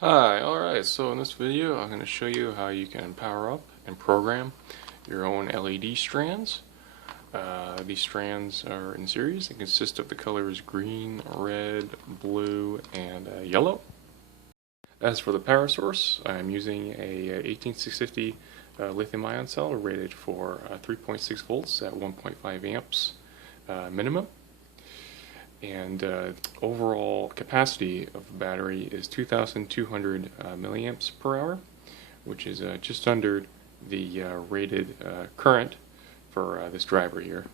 Hi, alright, so in this video I'm going to show you how you can power up and program your own LED strands. These strands are in series and consist of the colors green, red, blue, and yellow. As for the power source, I'm using a 18650 lithium-ion cell rated for 3.6 volts at 1.5 amps minimum. And overall capacity of the battery is 2,200 milliamps per hour, which is just under the rated current for this driver here.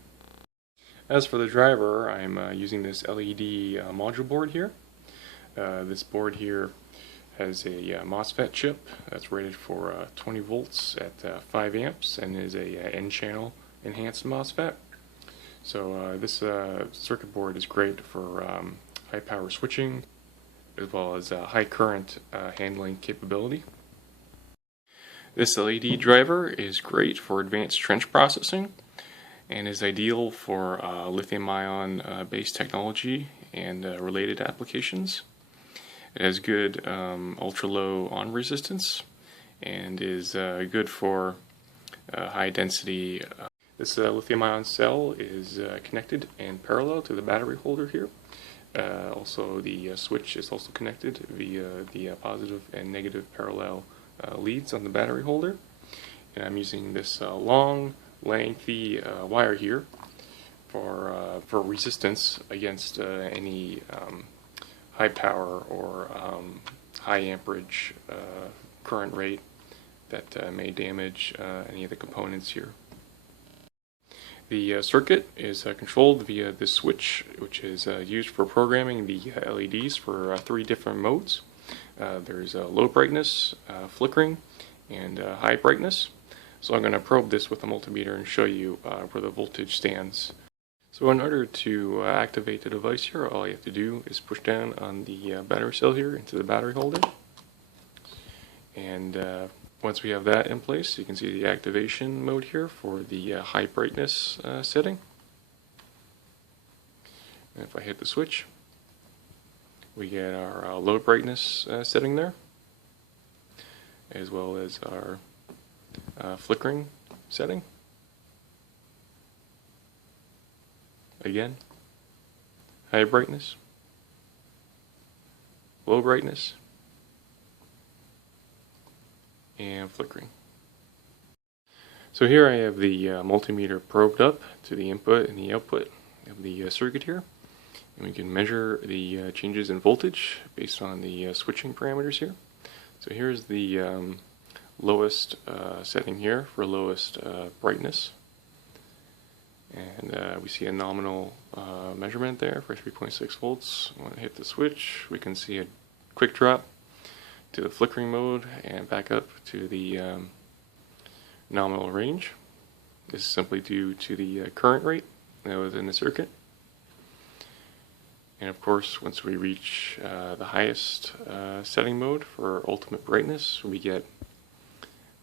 As for the driver, I'm using this LED module board here. This board here has a MOSFET chip that's rated for 20 volts at 5 amps and is a N-channel enhanced MOSFET. So this circuit board is great for high power switching as well as high current handling capability. This LED driver is great for advanced trench processing and is ideal for lithium-ion based technology and related applications. It has good ultra-low on resistance and is good for high density. This lithium-ion cell is connected and parallel to the battery holder here. Also, the switch is also connected via the positive and negative parallel leads on the battery holder. And I'm using this long, lengthy wire here for resistance against any high power or high amperage current rate that may damage any of the components here. The circuit is controlled via this switch, which is used for programming the LEDs for 3 different modes. There's low brightness, flickering, and high brightness. So I'm going to probe this with a multimeter and show you where the voltage stands. So in order to activate the device here, all you have to do is push down on the battery cell here into the battery holder. And once we have that in place, you can see the activation mode here for the high brightness setting. And if I hit the switch, we get our low brightness setting there, as well as our flickering setting. Again, high brightness, low brightness, and flickering. So here I have the multimeter probed up to the input and the output of the circuit here, and we can measure the changes in voltage based on the switching parameters here. So here's the lowest setting here for lowest brightness, and we see a nominal measurement there for 3.6 volts. When I hit the switch, we can see a quick drop to the flickering mode and back up to the nominal range. This is simply due to the current rate within the circuit. And of course, once we reach the highest setting mode for ultimate brightness, we get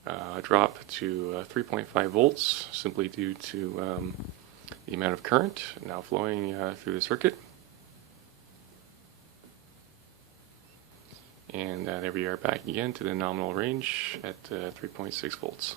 a drop to 3.5 volts simply due to the amount of current now flowing through the circuit. And there we are back again to the nominal range at 3.6 volts.